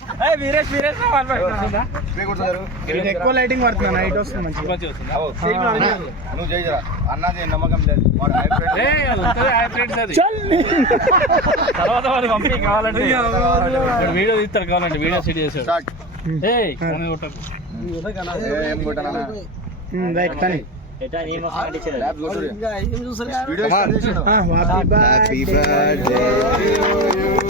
ఎక్కువ లైటింగ్ పడుతుంది నైట్ వస్తుంది నువ్వు అన్నది నమ్మకం లేదు కావాలంటే వీడియో ఇస్తారు కావాలండి వీడియో సెట్ చేసాడు వీడియో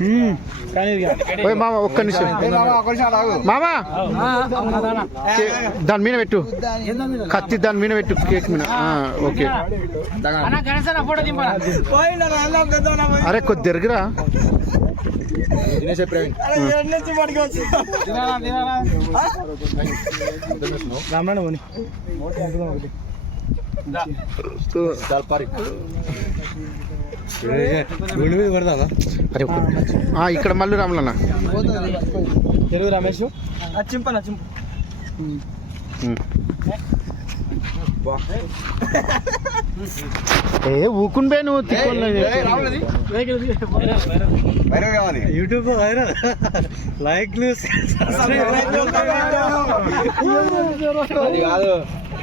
మామ ఒక్క నిమిషం మామ దాని మీద పెట్టు కత్తి దాని మీద పెట్టు కేక్ మీద ఓకే అరే కొద్ది దగ్గర పారి ఇక్కడ మళ్ళీ రాములన్న తెలుగు రమేష్ చింపన చింప ఏ ఊకుండే నువ్వు తీసుకోవాలి యూట్యూబ్ వైరల్ లైక్ న్యూస్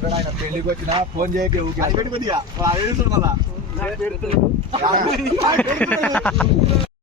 ಮೇಡ